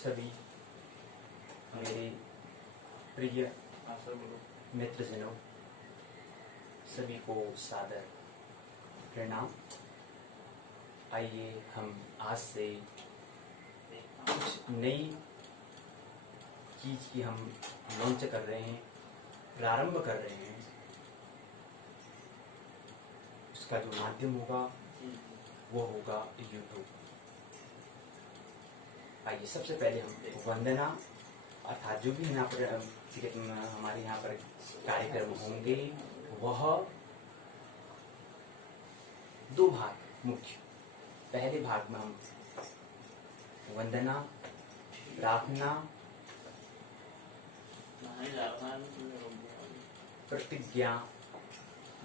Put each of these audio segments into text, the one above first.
सभी मेरे प्रिय मित्रजनों, सभी को सादर प्रणाम। आइए हम आज से कुछ नई चीज़ की हम लॉन्च कर रहे हैं, प्रारंभ कर रहे हैं। उसका जो माध्यम होगा वो होगा YouTube। आइए सबसे पहले हम वंदना अर्थात जो भी यहाँ पर हमारे यहाँ पर कार्यक्रम होंगे वह दो भाग मुख्य। पहले भाग में हम वंदना, प्रार्थना, प्रतिज्ञा,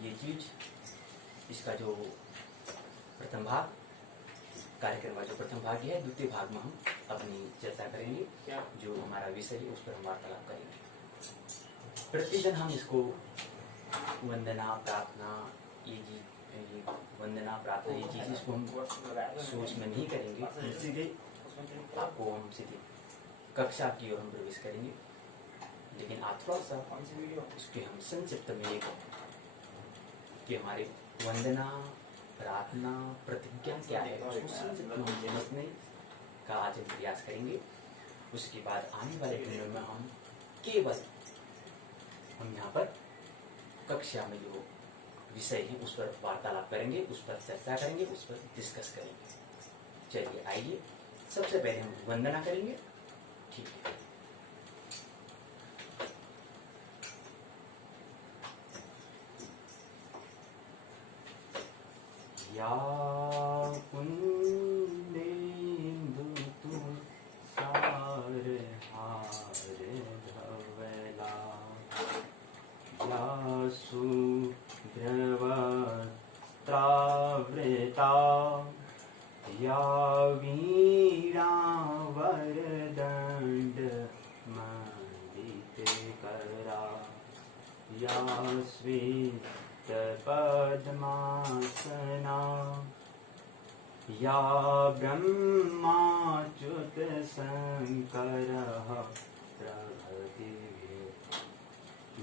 ये चीज, इसका जो प्रथम भाग कार्यक्रम का जो प्रथम भाग है, द्वितीय भाग में हम अपनी चर्चा करेंगे। जो हमारा विषय है उस पर हम वार्तालाप करेंगे। प्रतिदिन हम इसको वंदना, प्रार्थना, ये वंदना, प्रार्थना, ये चीज इसको हम सोच में नहीं करेंगे, सीधे आपको हम सीधे कक्षा की ओर हम प्रवेश करेंगे। लेकिन आज थोड़ा सा उसके हम संक्षिप्त में एक कि हमारे वंदना, प्रार्थना, प्रतिज्ञा क्या है उसको संक्षिप्त में हम समझने का आज हम प्रयास करेंगे। उसके बाद आने वाले दिनों में हम केवल हम यहाँ पर कक्षा में जो विषय है उस पर वार्तालाप करेंगे, उस पर चर्चा करेंगे, उस पर डिस्कस करेंगे। चलिए आइए सबसे पहले हम वंदना करेंगे। ठीक है। या कुंदेन्दु तुषार हार धवला, या शुभ्रवस्त्रावृता, या वीणा वरदण्ड मण्डितकरा, या श्वेतपद्मासना, या ब्रह्माच्युतशङ्करः प्रभृतिः,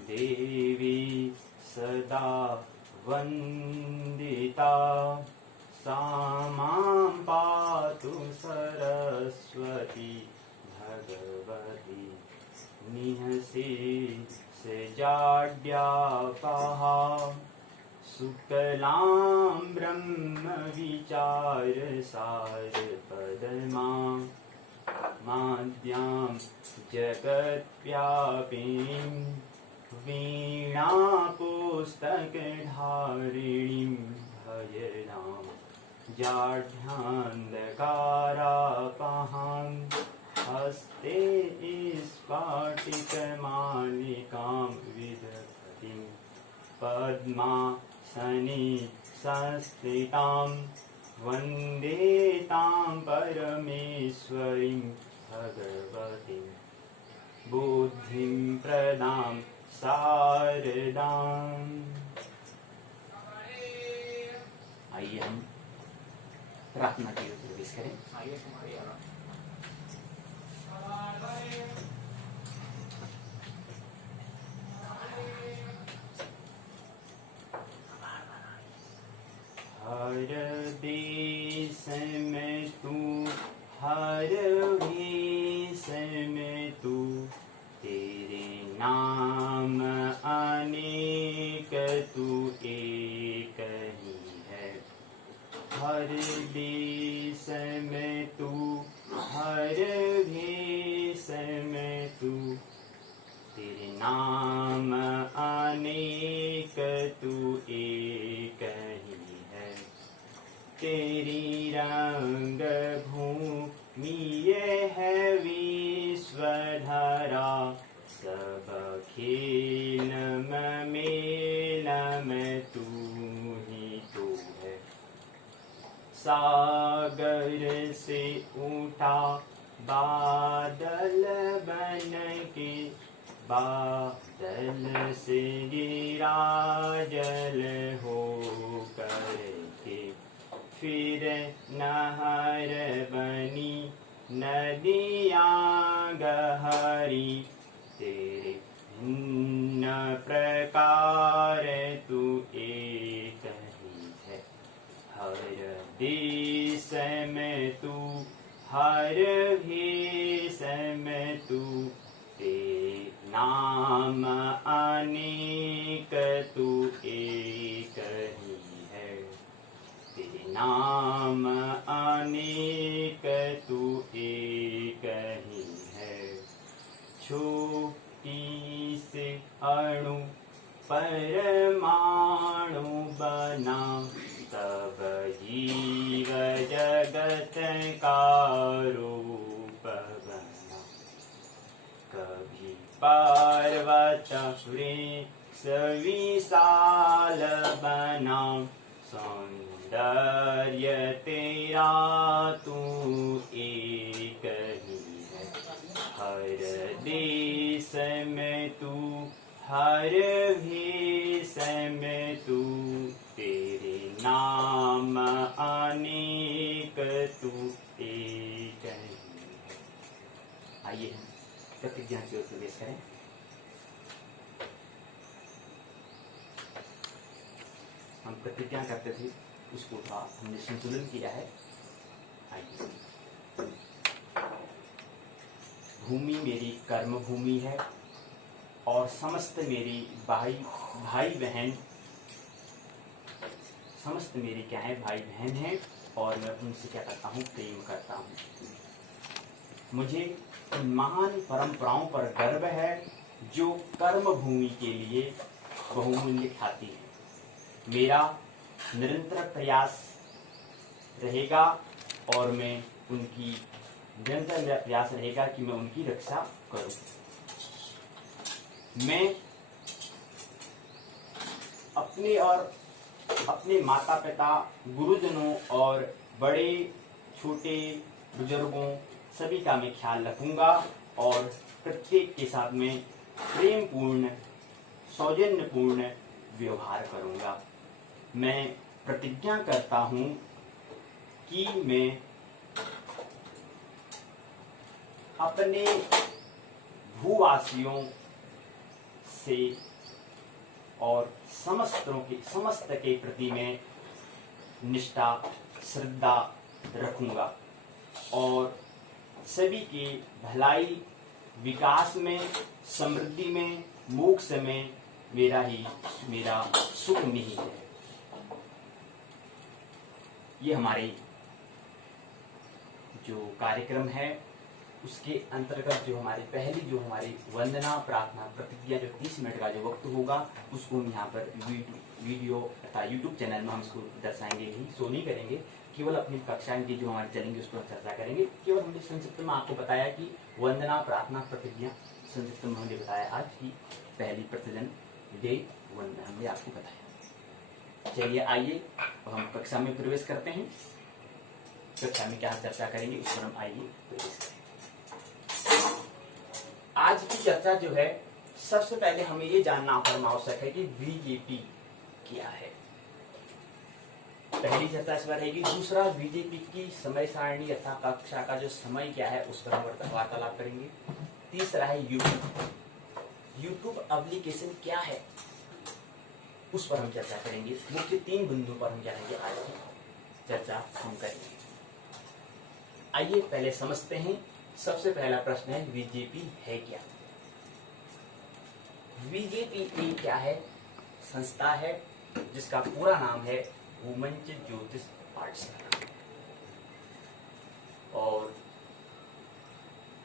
देवी सदा वन्दिता, सा मां पातु सरस्वती भगवती, निःशेषजाड्यापहा, शुक्लां ब्रह्मविचारसारपदमां, माद्यां जगद्व्यापिनीं, वीणापुस्तकधारिणीं भजनां, जाढ्यान्धकारापहां, हस्ते स्फाटिकमालिकां विदधतीं, पद्मासने संस्थितां, वन्दे तां परमेश्वरीं भगवतीं, बुद्धिं प्रदां शारदाम्। आइए हम प्रार्थना की ओर प्रवेश करें। हर देश में तू, हर भेष में तू, तेरे नाम अनेक तू एक ही है। हर देश में तू, हर भेष में तू, तेरे नाम अनेक तू एक ही है। तेरी रंग भूमि ये है विश्वधरा, सब खेल में मेल में तू ही तू है। सागर से उठा बादल बन के, बादल से गिरा जल हो करके, फिर नहर बनी नदियाँ गहरी तेरे भिन्न प्रकार तू एक ही है। हर देश में तू, हर भेष में तू, तेरे नाम अनेक तू एक ही है। तेरे नाम अनेक तू एक ही है। छोटी से अणु परमाणु बना तब जीव जगत का रूप बना। कभी पर्वत वृक्ष विशाल बना, सौंदर्य तेरा तू एक ही है। हर देश में तू, हर भेष में तू, तेरे नाम अनेक तू एक ही है। आइए हम प्रतिज्ञा की ओर प्रवेश करें। हम प्रतिज्ञा करते थे, उसको थोड़ा हमने संतुलन किया है। आइए। भूमि मेरी कर्म भूमि है और समस्त मेरी भाई बहन, समस्त मेरी क्या है, भाई बहन है, और मैं उनसे क्या करता हूँ, प्रेम करता हूँ। मुझे इन महान परंपराओं पर गर्व है जो कर्म भूमि के लिए बहुमूल्य ख्याति है। मेरा निरंतर प्रयास रहेगा और मैं उनकी निरंतर मेरा प्रयास रहेगा कि मैं उनकी रक्षा करूं। मैं अपने और अपने माता पिता, गुरुजनों और बड़े छोटे बुजुर्गों सभी का मैं ख्याल रखूंगा और प्रत्येक के साथ में प्रेम पूर्ण, सौजन्यपूर्ण व्यवहार करूंगा। मैं प्रतिज्ञा करता हूं कि मैं अपने भूवासियों से और समस्त के प्रति में निष्ठा, श्रद्धा रखूंगा और सभी की भलाई, विकास में, समृद्धि में, मोक्ष में मेरा सुख निहित है। ये हमारे जो कार्यक्रम है उसके अंतर्गत जो हमारी वंदना प्रार्थना प्रतिज्ञा जो 30 मिनट का जो वक्त होगा उसको हम यहाँ पर वीडियो तथा यूट्यूब चैनल में हम इसको दर्शाएंगे नहीं, शो नहीं करेंगे। केवल अपनी कक्षाएं की जो हमारी चलेंगी उस पर चर्चा करेंगे। केवल हमने संक्षिप्त में आपको बताया कि वंदना प्रार्थना प्रतिज्ञा संक्षिप्त में हमने बताया। आज की पहली प्रतिदिन डे वंदना हमने आपको बताया। चलिए आइए अब हम कक्षा में प्रवेश करते हैं। कक्षा में क्या चर्चा करेंगे उस पर हम आइए प्रवेश करें। आज की चर्चा जो है, सबसे पहले हमें ये जानना परम आवश्यक है कि बीजेपी क्या है। पहली चर्चा इस पर रहेगी। दूसरा, बीजेपी की समय सारणी अथवा कक्षा का जो समय क्या है उस पर हम वार्तालाप करेंगे। तीसरा है यूट्यूब एप्लीकेशन क्या है, उस पर हम चर्चा करेंगे। मुख्य 3 बिंदुओं पर हम क्या करेंगे, आज की चर्चा हम करेंगे। आइए पहले समझते हैं। सबसे पहला प्रश्न है, बीजेपी है क्या। बीजेपी क्या है, संस्था है जिसका पूरा नाम है भूमंच ज्योतिष पाठशाला, और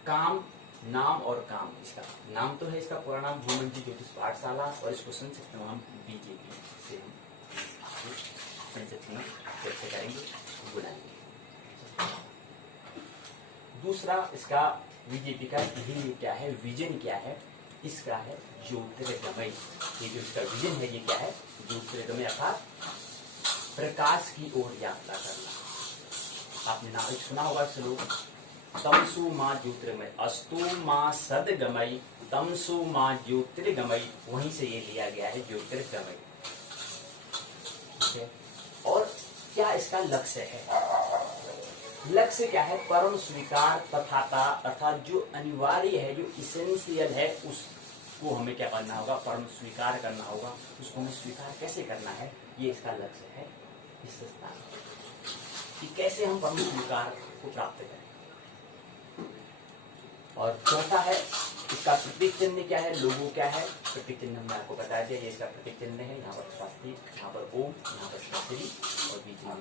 काम, नाम और काम, इसका नाम तो है, इसका पूरा नाम भूमंच ज्योतिष पाठशाला, और इसको संक्षिप्त में हम बीजेपी से हम संक्षिप्त में चर्चा करेंगे, बुलाएंगे। दूसरा, इसका बीजेपी का ध्येय क्या है, विजन क्या है, इसका है ज्योतिर्गमय। ये जो इसका विजन है ये क्या है, ज्योतिर्गमय अर्थात प्रकाश की ओर यात्रा करना। आपने नाम सुना होगा श्लोक, तमसु मां ज्योतिर्गमय अस्तु मां सदगमय तमसु मां ज्योतिर्गमय, वहीं से ये लिया गया है ज्योतिर्गमय। ठीक है। और क्या इसका लक्ष्य है, लक्ष्य क्या है? परम स्वीकार तथाता, अर्थात जो अनिवार्य है, जो इसेंशियल है, उसको हमें क्या करना होगा? परम स्वीकार करना होगा। उसको हमें स्वीकार कैसे करना है, ये इसका लक्ष्य है इस संस्थान कि कैसे हम परम स्वीकार को प्राप्त करें। और चौथा है इसका प्रतीक चिन्ह क्या है, लोगो क्या है? प्रतीक चिन्ह हमने आपको बता दिया, ये इसका प्रतीक चिन्ह है। यहाँ पर स्वास्तिक, यहाँ पर ओम, यहाँ पर शास्त्री और बीच में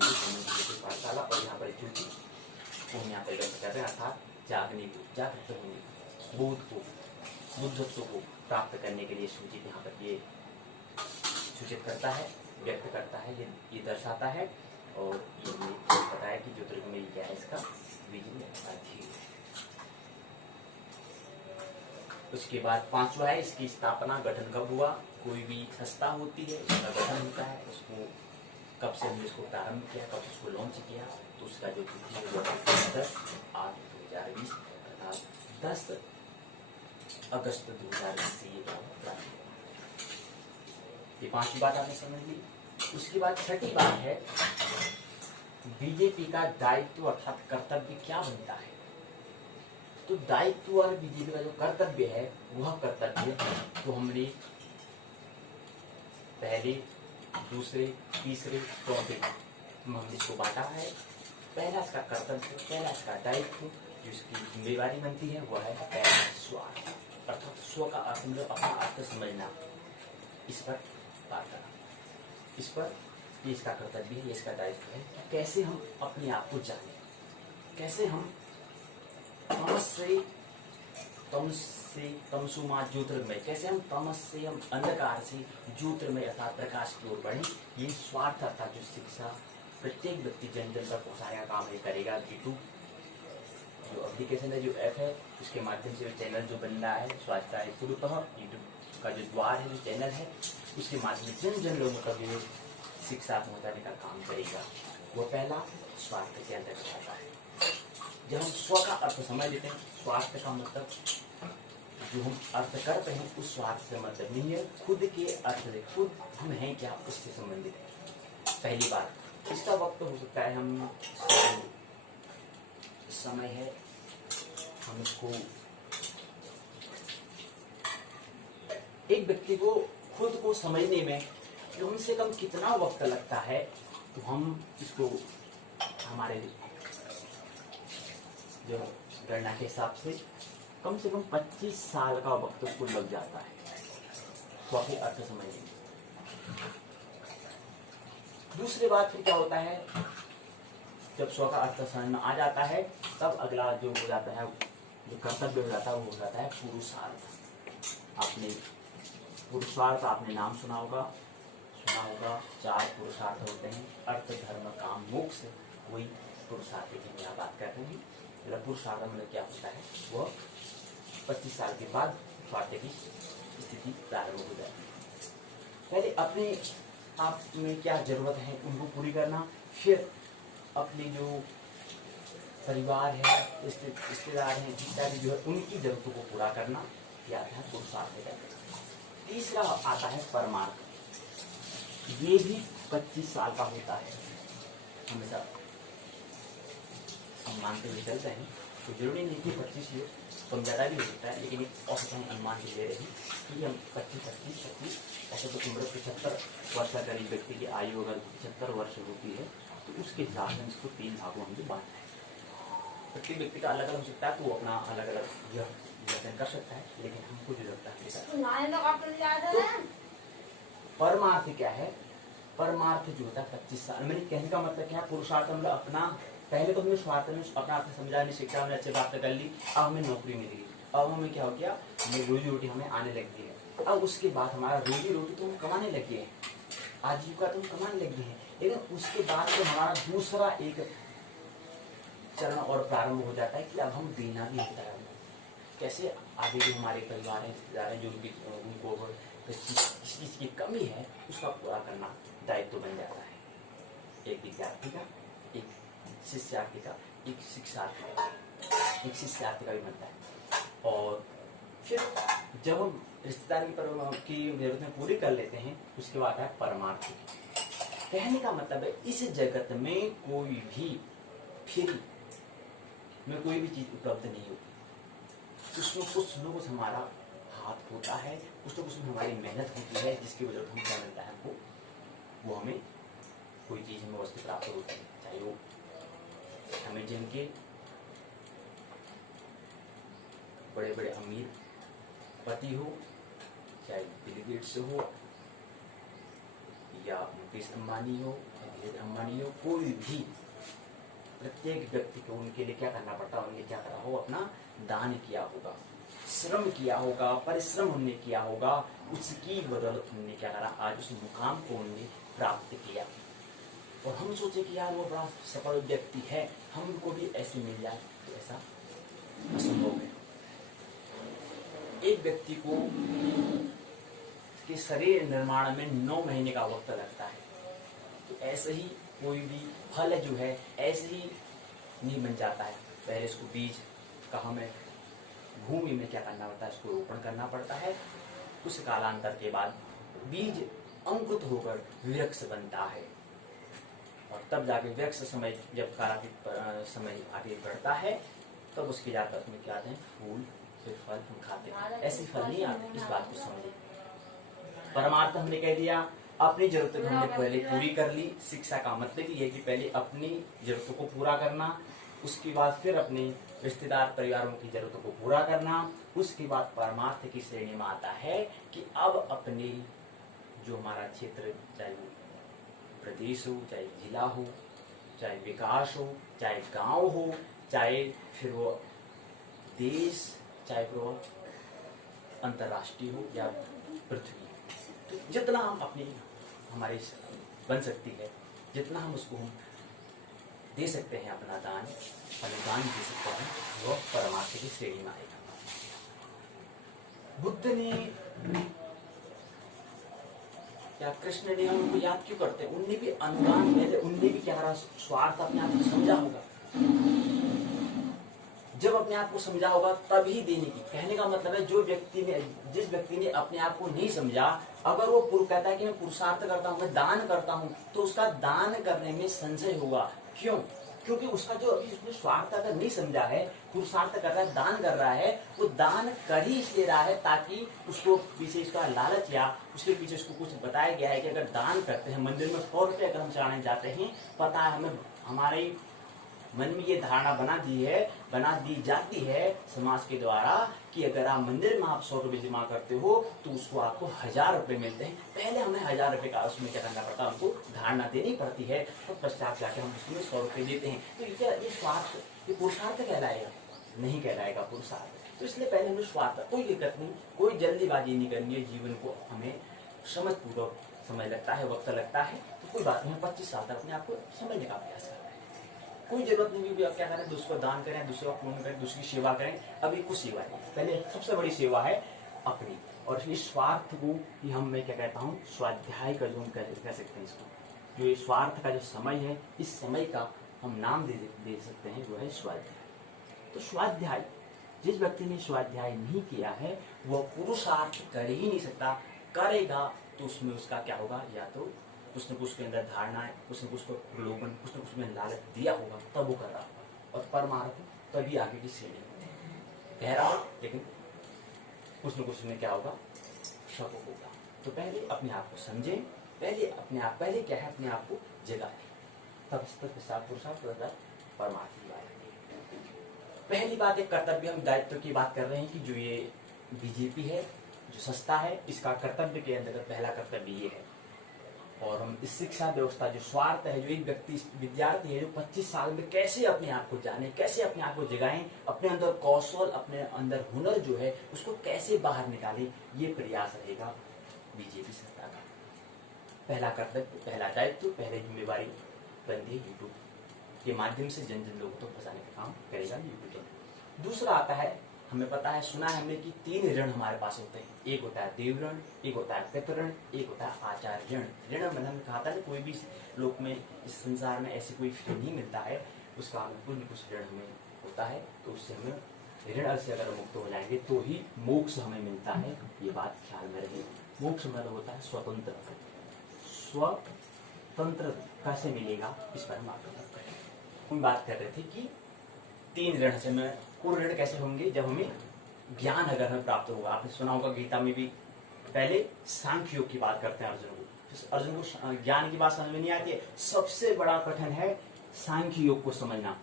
पाठशाला और यहाँ पर ज्योति को हम यहाँ पर व्यक्त कर रहे हैं, अर्थात जागने को, जागृत होने को, बोध को, बुद्धत्व को प्राप्त करने के लिए सूचित यहाँ पर ये सूचित करता है, व्यक्त करता है, ये दर्शाता है। और ये हमने बताया कि ज्योतिर्गमय क्या है, इसका विजय अर्थी। उसके बाद पांचवा है इसकी स्थापना, गठन कब हुआ? कोई भी संस्था होती है, उसका गठन होता है, उसको कब से हमने इसको प्रारंभ किया, कब उसको लॉन्च किया, तो उसका जो तिथि है वो 10/8/2020 अर्थात 10 अगस्त 2020 से ये प्रारंभ हुआ। ये पांचवी बात आपने समझ ली। उसके बाद छठी बात है बीजेपी का दायित्व अर्थात कर्तव्य क्या बनता है। तो दायित्व और बीजेपी का जो कर्तव्य है, वह कर्तव्य तो हमने पहले, दूसरे, तीसरे, चौथे हमने इसको बांटा है। पहला इसका कर्तव्य, पहला इसका दायित्व, जो इसकी जिम्मेवारी बनती है, वह है पहला स्वार्थ, अर्थात स्व का अर्थ मतलब अपना अर्थ समझना, इस पर बात करना, इस पर ये इसका कर्तव्य है, ये इसका दायित्व है कि कैसे हम अपने आप को जाने, कैसे हम तमसुमा ज्योतिर्मय, कैसे हम तमस से, हम अंधकार से ज्योतिर्मय अर्थात प्रकाश की ओर बढ़े। ये स्वार्थ अर्थात जो शिक्षा प्रत्येक व्यक्ति जन जन तक पहुंचाने का काम ये करेगा। यूट्यूब जो एप्लीकेशन है, जो ऐप है, उसके माध्यम से चैनल जो बन रहा है स्वास्थ्य पूर्वतः यूट्यूब का जो द्वार है, जो चैनल है, उसके माध्यम से जन जन लोगों तक ये शिक्षा पहुंचाने का काम करेगा। वो पहला स्वार्थ के अंतर्गत आता है। जब हम स्व का अर्थ समझ लेते हैं, स्वार्थ का मतलब जो हम अर्थ कर रहे हैं उस स्वार्थ से मतलब नहीं है, खुद के अर्थ से, खुद हम हैं क्या, उससे संबंधित है। पहली बात इसका वक्त हो सकता है, हम समय है, हम इसको एक व्यक्ति को खुद को समझने में कम से कम कितना वक्त लगता है, तो हम इसको हमारे जो गणना के हिसाब से कम 25 साल का वक्त उसको लग जाता है स्व के अर्थ समझने में। दूसरी बात फिर क्या होता है, जब स्व का अर्थ समझ में आ जाता है, तब अगला जो हो जाता है, जो कर्तव्य हो जाता है, वो हो जाता है पुरुषार्थ। आपने पुरुषार्थ आपने नाम सुना होगा। 4 पुरुषार्थ होते हैं, अर्थ, धर्म, काम, मोक्ष। वही पुरुषार्थ की हम यहाँ बात कर रहे हैं। पुरुषार्थ मतलब क्या होता है, वह 25 साल के बाद स्वार्थ की स्थिति प्रारंभ हो जाती है। पहले अपने आप में क्या जरूरत है उनको पूरी करना, फिर अपने जो परिवार है, रिश्तेदार हैं, इत्यादि जो है उनकी जरूरतों को पूरा करना, यह आता है पुरुषार्थ का। तीसरा आता है परमार्थ। ये भी 25 साल का होता है। हमेशा हम मानते हुए चलते हैं, तो जरूरी नहीं कि 25 हो, कम ज़्यादा भी हो सकता है, लेकिन एक औसतन अनुमान से ले रहे हैं कि हम 25-36 ऐसे तो उम्र 75 वर्ष का करीब व्यक्ति की आयु अगर 75 वर्ष होती है, तो उसके हिसाब से इसको 3 भागों में बांटना है। प्रत्येक व्यक्ति का अलग अलग हो सकता है, तो वो अपना अलग अलग यह निर्णय कर सकता है, लेकिन हमको जो लगता है परमार्थ क्या है। परमार्थ जो होता है 25 साल। मेरे कहने का मतलब क्या है, पुरुषार्थ मतलब अपना, पहले तो हमने स्वार्थ में अपना अर्थ समझा, हमने शिक्षा में अच्छे बात कर ली, अब हमें नौकरी मिल गई, अब हमें क्या हो गया, हमें रोजी रोटी हमें आने लग गई है। अब उसके बाद हमारा रोजी रोटी तो हम कमाने लग गए हैं, आजीविका तो हम कमाने लग गए हैं, लेकिन उसके बाद तो हमारा दूसरा एक चरण और प्रारंभ हो जाता है कि अब हम देना भी होता है। कैसे आगे जो हमारे परिवार है, रिश्तेदार है, जो भी उनको किस चीज की कमी है उसका पूरा करना दायित्व बन जाता है। एक विद्यार्थी का, एक शिष्यार्थी का, एक शिक्षार्थी का, एक शिष्यार्थी का भी बनता है। और फिर जब हम रिश्तेदार की जरूरतें पूरी कर लेते हैं, उसके बाद है परमार्थ। कहने का मतलब है इस जगत में कोई भी फ्री में कोई भी चीज उपलब्ध नहीं होती। उसमें कुछ न कुछ हमारा हाथ होता है, कुछ न कुछ हमारी मेहनत होती है, जिसकी वजह से हम क्या मिलता है हमको, वो हमें कोई चीज हमें वस्तु प्राप्त होती है। चाहे वो हमें जिनके बड़े बड़े अमीर पति हो, चाहे बिल गेट्स हो या मुकेश अंबानी हो या धीरज अंबानी हो, कोई भी प्रत्येक व्यक्ति को उनके लिए क्या करना पड़ता है, उनके क्या करा हो, अपना दान किया होगा, श्रम किया होगा, परिश्रम उनने किया होगा, उसकी बदौलत उनने क्या करा, आज उस मुकाम को उनने प्राप्त किया। और हम सोचे कि यार वो बड़ा सफल व्यक्ति है, हमको भी ऐसे मिल जाए, तो ऐसा असंभव है। एक व्यक्ति को के शरीर निर्माण में 9 महीने का वक्त लगता है, तो ऐसे ही कोई भी फल जो है ऐसे ही नहीं बन जाता है। पहले इसको बीज का हमें भूमि में क्या करना पड़ता है, इसको रोपण करना पड़ता है। कुछ कालांतर के बाद बीज अंकुरित होकर वृक्ष बनता है, और तब जाके वृक्ष समय जब समय आगे बढ़ता है, तब उसके जाकर उसमें क्या आते हैं, फूल, फिर फल हम खाते हैं। ऐसे फल नहीं आते, इस बात को समझे। परमार्थ हमने कह दिया, अपनी जरूरतें हमने पहले पूरी कर ली। शिक्षा का मतलब ये है कि पहले अपनी जरूरतों को पूरा करना, उसके बाद फिर अपने रिश्तेदार परिवारों की जरूरतों को पूरा करना। उसके बाद परमार्थ की श्रेणी में आता है कि अब अपने जो हमारा क्षेत्र, चाहे वो प्रदेश हो, चाहे जिला हो, चाहे विकास हो, चाहे गांव हो, चाहे फिर वो देश, चाहे फिर वो अंतर्राष्ट्रीय हो या पृथ्वी, तो जितना हम अपनी हमारी बन सकती है, जितना हम उसको हम दे सकते हैं, अपना दान, अनुदान दे सकते हैं, वो परमार्थ की श्रेणी में आएगा। बुद्ध ने या कृष्ण ने उनको याद क्यों करते हैं, उनने भी अनुदान पहले, उनने भी क्या करा, स्वार्थ अपने आप को समझा होगा। जब अपने आप को समझा होगा तभी देने की, कहने का मतलब है जिस व्यक्ति ने अपने आप को नहीं समझा, अगर वो कहता है कि मैं पुरुषार्थ करता हूँ, मैं दान करता हूँ, तो उसका दान करने में संशय होगा। क्यों? क्योंकि उसका जो अभी उसने स्वार्थ अगर नहीं समझा है, पुरुषार्थ कर रहा है, दान कर रहा है, वो दान कर ही इसलिए रहा है ताकि उसको पीछे इसका लालच या उसके पीछे उसको कुछ बताया गया है कि अगर दान करते हैं, मंदिर में 100 रुपये अगर हम चढ़ाने जाते हैं, पता है हमें, हमारे मन में ये धारणा बना दी जाती है समाज के द्वारा कि अगर आप मंदिर में आप 100 रुपये जमा करते हो तो उसको आपको 1000 रुपये मिलते हैं। पहले हमें 1000 रुपये का उसमें क्या करना पड़ता है, हमको धारणा देनी पड़ती है, तो पश्चात जाके हम उसमें 100 रुपये देते हैं। तो ये स्वार्थ, ये पुरुषार्थ कहलाएगा? नहीं कहलाएगा पुरुषार्थ। तो इसलिए पहले हमें स्वार्थ, कोई दिक्कत नहीं, कोई जल्दीबाजी नहीं करनी है। जीवन को हमें समझपूर्वक, समय लगता है, वक्त लगता है, तो कोई बात नहीं, 25 साल तक अपने आप को समझने का प्रयास करें। कोई जरूरत नहीं कि आप क्या करें, दूसरे को दान करें, दूसरे को पूर्ण करें, दूसरी सेवा करें। अभी कुछ सेवा है, पहले सबसे बड़ी सेवा है अपनी। और इस स्वार्थ को ही मैं क्या कहता हूँ, स्वाध्याय का जो हम कह सकते हैं इसको, जो ये स्वार्थ का जो समय है, इस समय का हम नाम दे सकते हैं, वो है स्वाध्याय। तो स्वाध्याय, जिस व्यक्ति ने स्वाध्याय नहीं किया है वह पुरुषार्थ कर ही नहीं सकता। करेगा तो उसमें उसका क्या होगा, या तो कुछ न कुछ के अंदर धारणा है, कुछ न कुछ को प्रलोभन, कुछ न कुछ में लालच दिया होगा, तब वो कर रहा होगा। और परमार्थ तभी आगे की श्रेणी कह रहा हो, लेकिन कुछ न कुछ में क्या होगा, शक होगा। तो पहले अपने आप को समझे, पहले क्या है, अपने आप को जगाए, तब पुरुषार्थ परमार्थ की बात है। पहली बात है कर्तव्य, हम दायित्व की बात कर रहे हैं कि जो ये बीजेपी है, जो संस्था है, इसका कर्तव्य के अंतर्गत पहला कर्तव्य ये है। और हम इस शिक्षा व्यवस्था, जो स्वार्थ है, जो एक व्यक्ति, विद्यार्थी है, जो 25 साल में कैसे अपने आप को जाने, कैसे अपने आप को जगाएं, अपने अंदर कौशल, अपने अंदर हुनर जो है उसको कैसे बाहर निकाले, ये प्रयास रहेगा बीजेपी संस्था का। पहला कर्तव्य, पहला दायित्व, पहली जिम्मेवारी बनती है यूट्यूब के माध्यम से जन जन लोगों तक पहुंचाने का काम करेगा यूट्यूब। दूसरा आता है, हमें पता है, सुना है हमने कि 3 ऋण हमारे पास होते हैं। एक होता है देव ऋण, एक होता है पितृ ऋण, एक होता है आचार ऋण। ऋण मतलब हमने कहा था, कोई भी लोक में, इस संसार में ऐसी कोई फ्री नहीं मिलता है, उसका हमें कुछ ऋण हमें होता है, तो उससे हमें ऋण से अगर मुक्त हो जाएंगे तो ही मोक्ष हमें मिलता है। ये बात ख्याल में रहे। मोक्ष मतलब होता है स्वतंत्र। स्वतंत्र कैसे मिलेगा, इस पर हम आपको हम बात कर रहे थे कि तीन ऋण से में पूर्ण ऋण कैसे होंगे, जब हमें ज्ञान अगर हमें प्राप्त होगा। आपने सुना होगा गीता में भी पहले सांख्य योग की बात करते हैं अर्जुन को। अर्जुन को ज्ञान की बात समझ में नहीं आती है, सबसे बड़ा कठिन है सांख्य योग को समझना।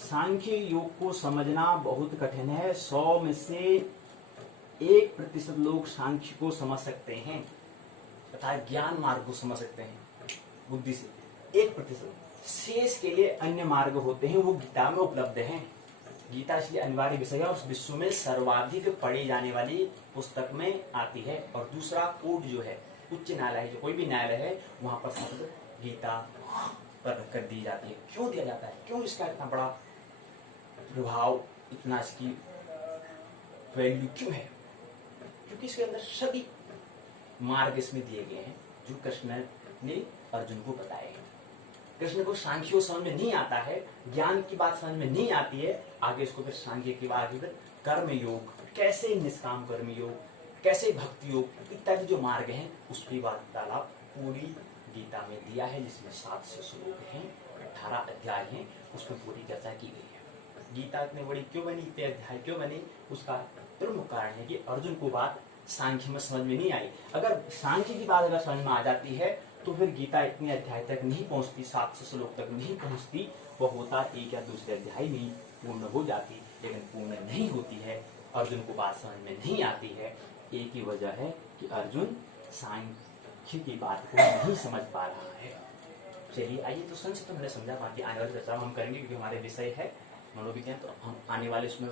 सांख्य योग को समझना बहुत कठिन है। 100 में से 1% लोग सांख्य को समझ सकते हैं तथा ज्ञान मार्ग को समझ सकते हैं बुद्धि से, 1%। शेष के लिए अन्य मार्ग होते हैं, वो गीता में उपलब्ध हैं। गीता इसलिए अनिवार्य विषय है और उस विश्व में सर्वाधिक पढ़ी जाने वाली पुस्तक में आती है। और दूसरा कोड जो है, उच्च न्यायालय जो कोई भी न्यायालय है, वहां पर शब्द गीता पर रख कर दी जाती है। क्यों दिया जाता है, क्यों इसका इतना बड़ा प्रभाव, इतना इसकी वैल्यू क्यों है? क्योंकि इसके अंदर सभी मार्ग इसमें दिए गए हैं जो कृष्ण ने अर्जुन को बताए हैं। कृष्ण को सांख्य समझ में नहीं आता है, ज्ञान की बात समझ में नहीं आती है, आगे इसको फिर सांख्य की बात, फिर कर्म योग, कैसे निष्काम कर्म योग, कैसे भक्ति योग इत्यादि जो मार्ग हैं उसकी वार्तालाप पूरी गीता में दिया है, जिसमें 700 श्लोक हैं, 18 अध्याय हैं, उसमें पूरी चर्चा की गई है। गीता इतनी बड़ी क्यों बनी, इतने अध्याय क्यों बने, उसका प्रमुख कारण है कि अर्जुन को बात सांख्य में समझ में नहीं आई। अगर सांख्य की बात अगर समझ में आ जाती है तो फिर गीता इतने अध्याय तक नहीं पहुंचती, 700 श्लोक तक नहीं पहुंचती, वो होता एक या दूसरे अध्याय में पूर्ण हो जाती, लेकिन पूर्ण नहीं होती है। अर्जुन को बात समझ में नहीं आती है, एक ही वजह है कि अर्जुन सांख्य की बात को नहीं समझ पा रहा है। चलिए आइए तो संक्षिप्त मैंने समझा, बाकी आने वाली चर्चा हम करेंगे क्योंकि हमारे विषय है मनोविज्ञान, तो हम आने वाले उसमें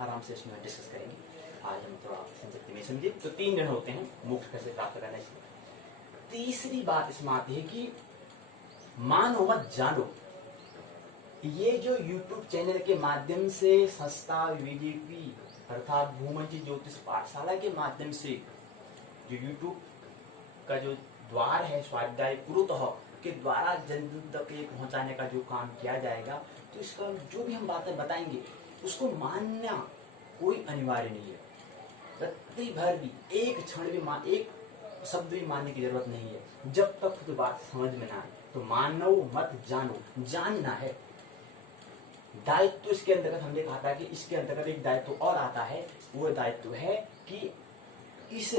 आराम से इसमें डिस्कस करेंगे। आज हम थोड़ा संक्षिप्त में समझिए। तो 3 ऋण होते हैं, मोक्ष कैसे प्राप्त करना है। तीसरी बात इसमें आती है कि मानो मत जानो। ये जो YouTube चैनल के माध्यम से संस्था VJP अर्थात भूमंजी ज्योतिष पाठशाला के माध्यम से जो YouTube का जो द्वार है स्वाध्याय पुरुतः के द्वारा जन तक पहुंचाने का जो काम किया जाएगा, तो इसका जो भी हम बातें बताएंगे उसको मानना कोई अनिवार्य नहीं है। रत्ती भर भी एक क्षण भी एक शब्द भी मानने की जरूरत नहीं है। जब तक खुद बात समझ में ना आए तो मानो मत जानो, जानना है। दायित्व इसके अंतर्गत हमने कहा था कि इसके अंतर्गत एक दायित्व और आता है, वो दायित्व है कि इस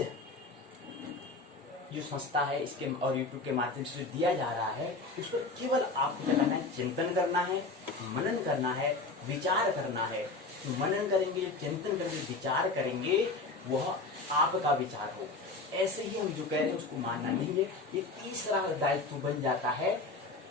जो संस्था है इसके और यूट्यूब के माध्यम से जो दिया जा रहा है उस पर केवल आपको क्या करना है, चिंतन करना है, मनन करना है, विचार करना है। मनन करेंगे, चिंतन करेंगे, विचार करेंगे, वह आपका विचार हो। ऐसे ही हम जो कह रहे हैं उसको मानना नहीं है। ये तीसरा दायित्व बन जाता है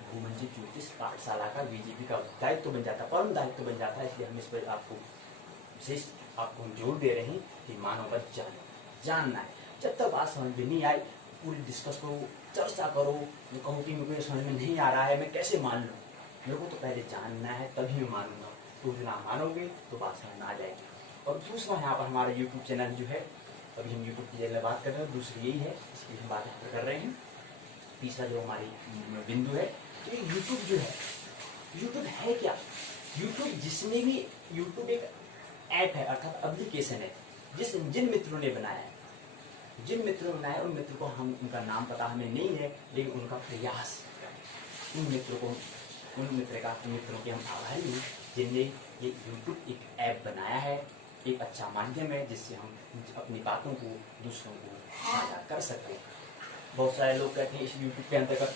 भूमंजी ज्योतिष पाठशाला का, VJP का दायित्व बन जाता है, परम दायित्व बन जाता है। इसलिए हम इस पर आपको विशेष हम जोर दे रहे हैं कि मानो मत जानो, जानना है। जब तक बात समझ में नहीं आई पूरी डिस्कस करो, चर्चा करो। मैं कहूँ कि मुझे समझ में नहीं आ रहा है, मैं कैसे मान लूँ, मेरे को तो पहले जानना है तभी मैं मानूंगा। तो जितना मानोगे तो बात समझ में आ जाएगी। और दूसरा यहाँ पर हमारा YouTube चैनल जो है, अभी हम YouTube की जगह बात कर रहे हैं, दूसरी यही है, इसकी हम बात कर रहे हैं। तीसरा जो हमारी बिंदु है, तो YouTube जो है, YouTube है क्या? YouTube जिसने भी, YouTube एक ऐप है अर्थात एप्लीकेशन है, जिन मित्रों ने बनाया है, जिन मित्रों ने बनाया उन मित्रों को हम, उनका नाम पता हमें नहीं है, लेकिन उनका प्रयास, उन मित्रों की हम आभारी हैं जिनने ये YouTube एक ऐप बनाया है, एक अच्छा माध्यम है जिससे हम अपनी बातों को दूसरों को साझा कर सकते हैं। बहुत सारे लोग कहते हैं इस YouTube के अंतर्गत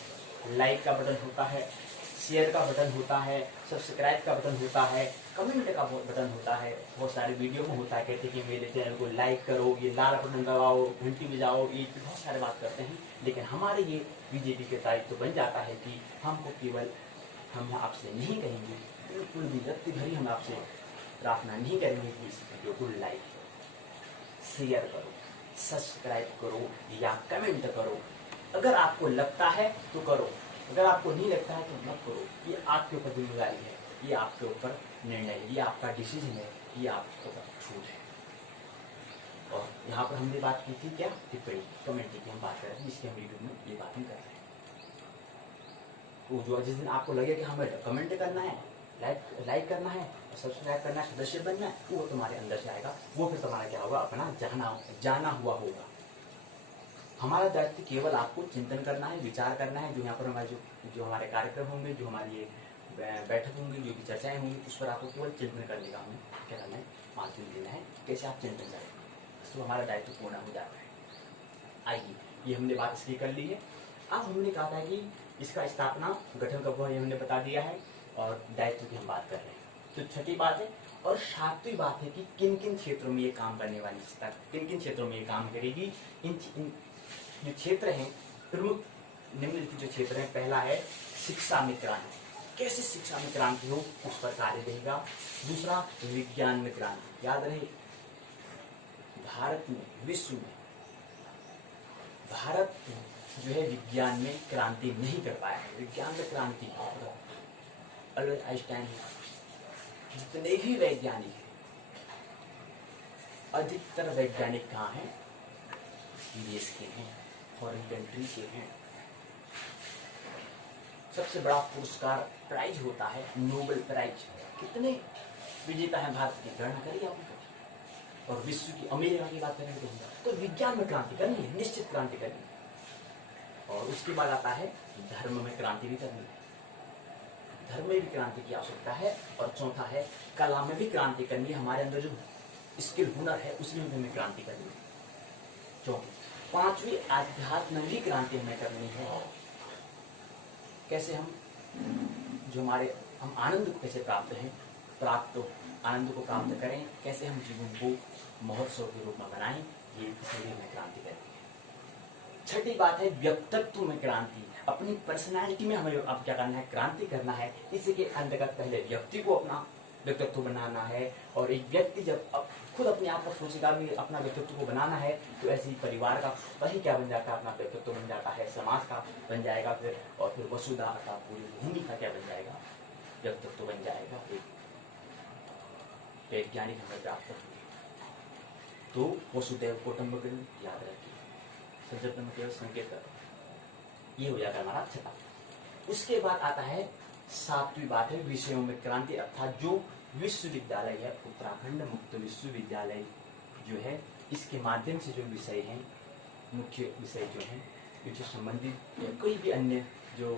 लाइक का बटन होता है, शेयर का बटन होता है, सब्सक्राइब का बटन होता है, कमेंट का बटन होता है। बहुत सारे वीडियो में होता है, कहते हैं कि मेरे चैनल को लाइक करो, ये लाल बटन दबाओ, घंटी बजाओ, ये बहुत सारे बात करते हैं। लेकिन हमारे ये VJP के दायित्व तो बन जाता है कि हमको केवल, हम आपसे नहीं कहेंगे, बिल्कुल भी रत्ती भरी हम आपसे प्रार्थना नहीं करेंगे कि इस वीडियो को लाइक शेयर करो, सब्सक्राइब करो या कमेंट करो। अगर आपको लगता है तो करो, अगर आपको नहीं लगता है तो मत करो। ये आपके ऊपर जिम्मेदारी है, ये आपके ऊपर निर्णय है, ये आपका डिसीजन है, ये आपके ऊपर छूट है। और यहाँ पर हमने बात की थी क्या, टिप्पणी कमेंट की हम बात कर रहे हैं, जिसकी हम यूट्यूब में ये बात हम कर रहे हैं। तो जो जिस दिन आपको लगे कि हमें कमेंट करना है, लाइक करना है, सब्सक्राइब करना है, सदस्य बनना है, वो तुम्हारे अंदर से आएगा। वो फिर तुम्हारा क्या होगा, अपना जाना हुआ होगा। हमारा दायित्व केवल आपको चिंतन करना है, विचार करना है। जो यहाँ पर हमारे जो हमारे कार्यक्रम होंगे, जो हमारी ये बैठक होंगी, जो भी चर्चाएं होंगी, उस पर आपको केवल चिंतन करने का हमें क्या करना है, माध्यम देना है, कैसे आप चिंतन करें, तो हमारा दायित्व पूर्ण हो जाता है। आइए, ये हमने बात इसकी कर ली है। अब हमने कहा था कि इसका स्थापना गठन कब हुआ, ये हमने बता दिया है, और दायित्व की हम बात कर रहे हैं। तो छठी बात है। और सातवीं बात है कि किन किन क्षेत्रों में ये काम करने वाली संस्था किन किन क्षेत्रों में ये काम करेगी। इन जो क्षेत्र हैं, प्रमुख निम्नलिखित जो क्षेत्र हैं, पहला है शिक्षा में क्रांति, कैसे शिक्षा में क्रांति हो उस पर कार्य रहेगा। दूसरा विज्ञान में क्रांति, याद रहे भारत में, विश्व में भारत जो है विज्ञान में क्रांति नहीं कर पाया है। विज्ञान में क्रांति अल्बर्ट आइंस्टाइन, जितने भी वैज्ञानिक हैं, अधिकतर वैज्ञानिक कहाँ हैं, विदेश के हैं, फॉरेन कंट्री के हैं। सबसे बड़ा पुरस्कार प्राइज होता है नोबेल प्राइज। कितने विजेता हैं भारत की, गणना करिए आप। और विश्व की, अमेरिका की बात करेंगे तो विज्ञान में क्रांति करनी है, निश्चित क्रांति करनी है। और उसके बाद आता है धर्म में क्रांति भी करनी है, धर्म में भी क्रांति की आवश्यकता है। और चौथा है कला में भी क्रांति करनी है, हमारे अंदर जो स्किल हुनर है उसमें भी हमें क्रांति करनी है। चौथी, पांचवी आध्यात्म में भी क्रांति हमें करनी है। कैसे हम जो हमारे हम आनंद को कैसे आनंद को प्राप्त करें, कैसे हम जीवन को महोत्सव के रूप में बनाएं, ये सभी में क्रांति करती है। छठी बात है व्यक्तित्व में क्रांति, अपनी पर्सनालिटी में हमें अब क्या करना है, क्रांति करना है। इसी के अंतर्गत पहले व्यक्ति को अपना व्यक्तित्व बनाना है। और एक व्यक्ति जब खुद अपने आप को सोचेगा भी अपना व्यक्तित्व को बनाना है, तो ऐसे ही परिवार का वही क्या बन जाता है, अपना व्यक्तित्व बन जाता है, समाज का बन जाएगा फिर, और फिर वसुधा का पूरी भूमि का क्या बन जाएगा, व्यक्तित्व बन जाएगा। एक वैज्ञानिक हमें प्राप्त हुए तो वसुदैव कुटुंबकम याद रखिए, संजप्त में केवल संकेत करो, ये हो जाएगा हमारा छठा। उसके बाद आता है सातवीं बात है विषयों में क्रांति, अर्थात जो विश्वविद्यालय है, उत्तराखंड मुक्त विश्वविद्यालय जो है, इसके माध्यम से जो विषय हैं, मुख्य विषय जो हैं, इससे संबंधित या कोई भी अन्य जो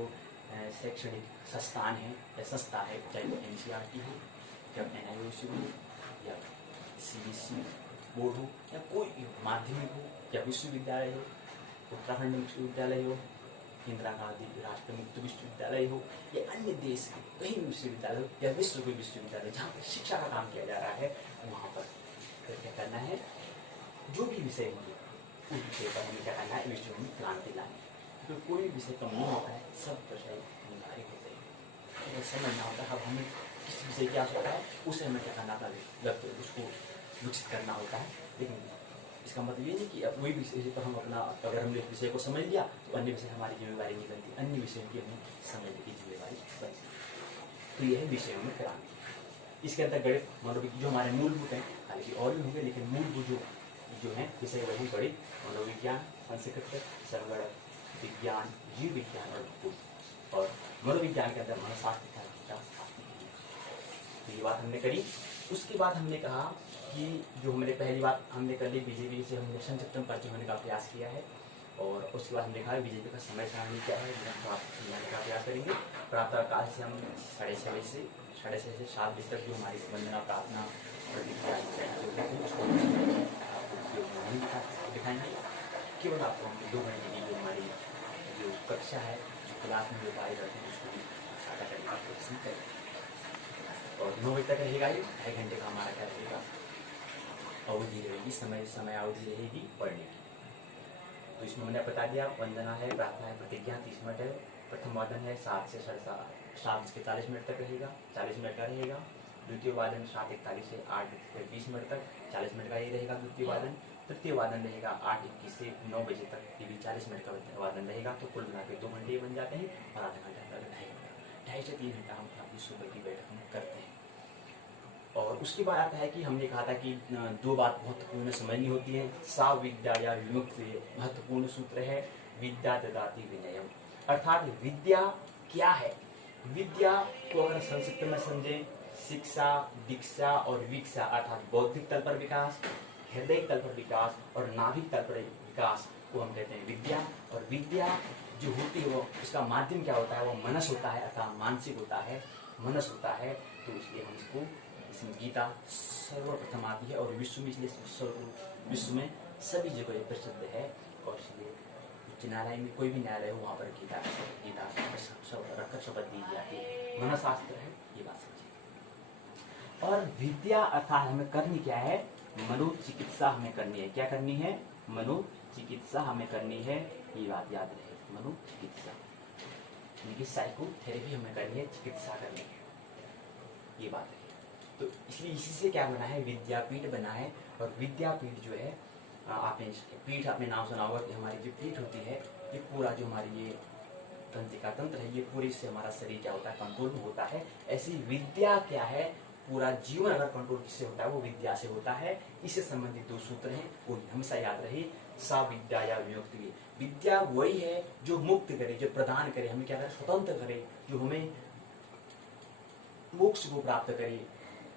शैक्षणिक संस्थान है या संस्था है, चाहे वो NCERT हो या NIOC हो या CBSE बोर्ड हो या कोई भी हो, माध्यमिक हो या विश्वविद्यालय हो, उत्तराखंड विश्वविद्यालय हो, इंदिरा गांधी राष्ट्रीय मुक्त विश्वविद्यालय हो या अन्य देश के कहीं भी विश्वविद्यालय हो या विश्व के विश्वविद्यालय जहाँ पर शिक्षा का काम किया जा रहा है, वहाँ पर क्या करना है, जो भी विषय होंगे उस विषय पर हमें क्या करना है, विषयों में क्रांति लानी है। तो कोई भी विषय कम नहीं होता है, सब विषय अनिवार्य होते हैं। तो समझना होता है अब हमें किस विषय की आवश्यकता है, उसे हमें क्या करना होता है, उसको विकसित करना होता है। लेकिन इसका मतलब ये नहीं कि अब वही विषय पर हम अपना, अगर हमने एक विषय को समझ लिया तो अन्य विषय हमारी जिम्मेवारी नहीं बनती, अन्य विषयों की हमें समझने की जिम्मेवारी बनती है। तो यह है विषयों में क्रांति। इसके अंदर गणित, मनोविज्ञान जो हमारे मूलभूत हैं, हालांकि और भी होंगे, लेकिन मूलभूत जो है विषय वही गणित, मनोविज्ञान, संस्कृत, संगणक, विज्ञान, जीव विज्ञान और भूगोल। और मनोविज्ञान के अंदर मनोशास्त्र का विकास। तो ये बात हमने करी। उसके बाद हमने कहा कि जो हमने पहली बात हमने कर ली, बीजेपी से हमने संक्षिप्त परिचय होने का प्रयास किया है। और उसके बाद हमने कहा बीजेपी का समय सारणी क्या है, समझाने का प्रयास करेंगे। प्रातः काल से हम 6:30 से 7 बजे तक जो हमारी वंदना, प्रार्थना और दिखाएंगे। केवल आपको हम 2 घंटे की जो हमारी जो कक्षा है, जो क्लास में जो कार्य करते हैं, उसको भी साझा करने का प्रयत्न करेंगे। और 9 बजे तक रहेगा, ये 2.5 घंटे का हमारा क्या रहेगा, अवधि रहेगी, समय अवधि रहेगी पढ़ने की। तो इसमें मैंने बता दिया, वंदना है, प्रार्थना है, प्रतिज्ञा 30 मिनट है, प्रथम वादन है 7 से 7:40 मिनट तक रहेगा, 40 मिनट का रहेगा। द्वितीय वादन 7:41 से 8:20 मिनट तक, 40 मिनट का ये रहेगा द्वितीय वादन। तृतीय वादन रहेगा 8:21 से 9 बजे तक, ये भी 40 मिनट का वादन रहेगा। तो कुल मिला के 2 घंटे बन जाते हैं, और आधा घंटा 2.5 से 3 घंटा हम अपनी सुबह की बैठक में करते हैं। और उसके बाद आता है कि हमने कहा था कि 2 बात महत्वपूर्ण समझनी होती है। सा विद्या या विमुक्त महत्वपूर्ण सूत्र है, विद्या ददाति विनयम, अर्थात विद्या क्या है। विद्या को अगर संक्षिप्त में समझे, शिक्षा, दीक्षा और विक्षा, अर्थात बौद्धिक तल पर विकास, हृदय तल पर विकास और नाभिक तल पर विकास को हम कहते हैं विद्या। और विद्या जो होती है वो उसका माध्यम क्या होता है, वो मनस होता है, अर्थात मानसिक होता है। मनस होता है, तो इसलिए हम इसको, इसमें गीता सर्वप्रथम आती है और विश्व में, इसलिए विश्व में सभी जगह ये प्रसिद्ध है। और इसलिए उच्च न्यायालय में कोई भी न्यायालय हो वहाँ पर गीता रखकर शपथ दी जाती है। मनशास्त्र है, ये बात समझिए। और विद्या अर्थात हमें करनी क्या है, मनोचिकित्सा हमें करनी है। क्या करनी है, मनोचिकित्सा हमें करनी है, ये बात याद रहे, मनोचिकित्सा यानी कि साइकोथेरेपी हमें करनी है, चिकित्सा करनी है, ये बात है। तो इसलिए इसी से क्या बना है, विद्यापीठ बना है। और विद्यापीठ जो है, आपने पीठ, आपने नाम सुना होगा कि हमारी जो पीठ होती है, ये पूरा जो हमारी ये तंत्रिका तंत्र है, ये पूरी से हमारा शरीर क्या होता है, कंट्रोल में होता है। ऐसी विद्या क्या है, पूरा जीवन अगर कंट्रोल किससे होता है, वो विद्या से होता है। इससे संबंधित 2 सूत्र हैं, वो हमेशा याद रहे, सा विद्या या विमुक्त। विद्या वही है जो मुक्त करे, जो प्रदान करे, हमें क्या करे, स्वतंत्र करे, जो हमें मोक्ष को प्राप्त करे,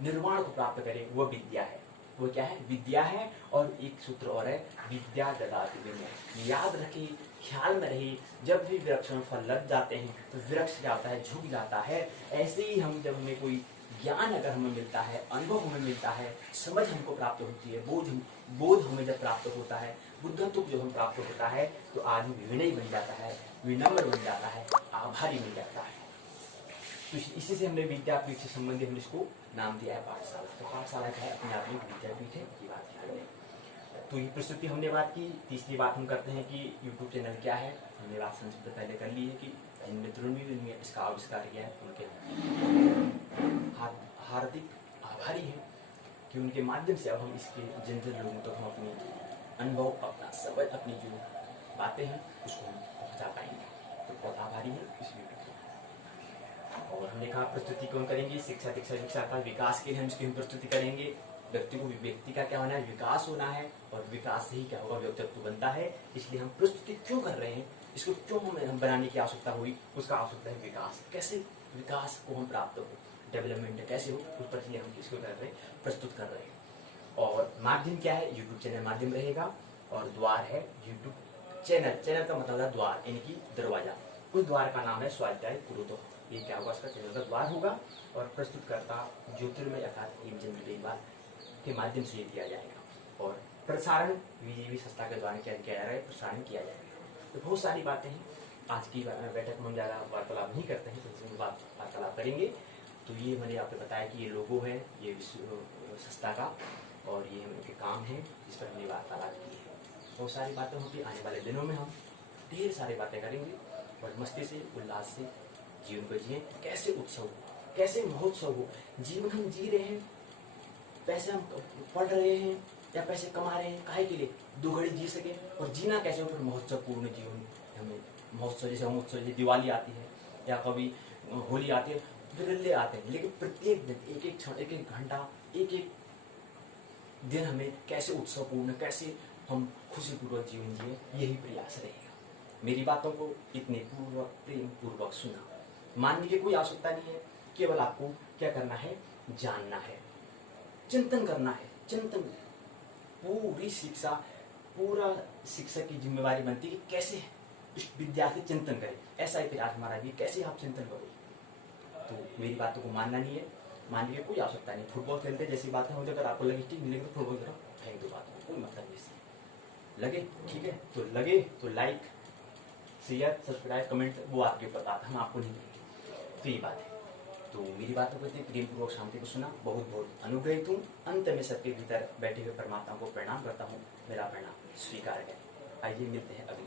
निर्वाण को प्राप्त करे, वो विद्या है। वो क्या है, विद्या है। और एक सूत्र और है, विद्या ददाति विनय। याद रखिए, ख्याल में रहे, जब भी वृक्ष में फल लग जाते हैं तो वृक्ष क्या होता है, झुक जाता है। ऐसे ही हम जब हमें कोई ज्ञान अगर हमें मिलता है, अनुभव हमें मिलता है, समझ हमको प्राप्त होती है, बोध हमें जब प्राप्त होता है, बुद्धत्व जब हम प्राप्त होता है, तो आदमी विनयी बन जाता है, विनम्र बन जाता है, आभारी बन जाता है। तो इसी से हमने विद्यापीठ से संबंधित हमने इसको नाम दिया है पाठशाला। तो पाठशाला क्या है, अपने आप में विद्यापीठ है, ये बात ध्यान रखें। तो ये प्रस्तुति हमने बात की। तीसरी बात हम करते हैं कि यूट्यूब चैनल क्या है। हमने बात संक्षिप्त पहले कर ली है कि जिन मित्रों ने भी इसका आविष्कार किया है, उनके हार्दिक आभारी हैं कि उनके माध्यम से अब हम इसके जिन लोगों तक हम अपनी अनुभव, अपना समझ, अपनी जो बातें हैं उसको हम पहुँचा पाएंगे। तो बहुत आभारी है इस वीडियो को। और हमने कहा प्रस्तुति क्यों करेंगे, शिक्षा का विकास के लिए हम इसकी प्रस्तुति करेंगे। व्यक्ति का क्या होना है, विकास होना है, और विकास से ही क्या होगा, व्यक्तित्व बनता है। इसलिए हम प्रस्तुति क्यों कर रहे हैं, इसको क्यों हम बनाने की आवश्यकता हुई, उसका आवश्यकता है विकास। कैसे विकास को हम प्राप्त हो, डेवलपमेंट कैसे हो, उस पर इसलिए हम इसको कर रहे हैं, प्रस्तुत कर रहे हैं। और माध्यम क्या है, यूट्यूब चैनल माध्यम रहेगा। और द्वार है यूट्यूब चैनल का मतलब है द्वार, यानी कि दरवाजा। उस द्वार का नाम है स्वाध्याय पुरोतो। ये क्या होगा, इसका चैनल का द्वार होगा। और प्रस्तुतकर्ता ज्योतिर्मय अर्थात हेमचंद्र बेलवाल के माध्यम से ये दिया जाएगा। और प्रसारण वीजीवी संस्था के द्वारा क्या किया जा रहा है, प्रसारण किया जाएगा। तो बहुत सारी बातें हैं। आज की बैठक में हम ज़्यादा वार्तालाप नहीं करते हैं, तो इसमें वार्तालाप करेंगे। तो ये मैंने आपको बताया कि ये लोगो है, ये संस्था का, और ये उनके काम है जिस पर हमने वार्तालाप की है। बहुत सारी बातें होती, आने वाले दिनों में हम ढेर सारी बातें करेंगे। और मस्ती से, उल्लास से जीवन को जिए। कैसे उत्सव हो, कैसे महोत्सव हो। जीवन हम जी रहे हैं, पैसे हम पढ़ रहे हैं या पैसे कमा रहे हैं, काहे के लिए, 2 घड़ी जी सके। और जीना कैसे हो, फिर महोत्सव पूर्ण जीवन हमें। महोत्सव जैसे दिवाली आती है या कभी होली आती है, बिरले आते हैं, लेकिन प्रत्येक दिन, एक एक क्षण, एक एक घंटा, एक एक दिन हमें कैसे उत्सवपूर्ण, कैसे हम खुशीपूर्वक जीवन जिए, यही प्रयास रहेगा। मेरी बातों को इतने प्रेम पूर्वक सुना, मानने की कोई आवश्यकता नहीं है। केवल आपको क्या करना है, जानना है, चिंतन करना है। चिंतन, पूरी शिक्षा, पूरा शिक्षक की जिम्मेवारी बनती है कि कैसे इस विद्यार्थी चिंतन करे। ऐसा ही प्रयास हमारा भी, कैसे आप चिंतन करो। तो मेरी बातों को मानना नहीं है, मानने की कोई आवश्यकता नहीं। फुटबॉल खेलते जैसी बातें होती, अगर आपको लगे ठीक नहीं लगे तो फुटबॉल की तरफ फेंक दो बातों को, कोई मतलब नहीं। लगे ठीक है तो लगे तो लाइक, शेयर, सब्सक्राइब, कमेंट, वो आपके ऊपर बात, हम आपको नहीं देंगे। तो ये बात है। तो मेरी बातों को इतनी प्रेम पूर्वक शांति को सुना, बहुत बहुत अनुग्रहित हूँ। अंत में सबके भीतर बैठे हुए परमात्मा को प्रणाम करता हूँ। मेरा प्रणाम स्वीकार है। आइए मिलते हैं अगली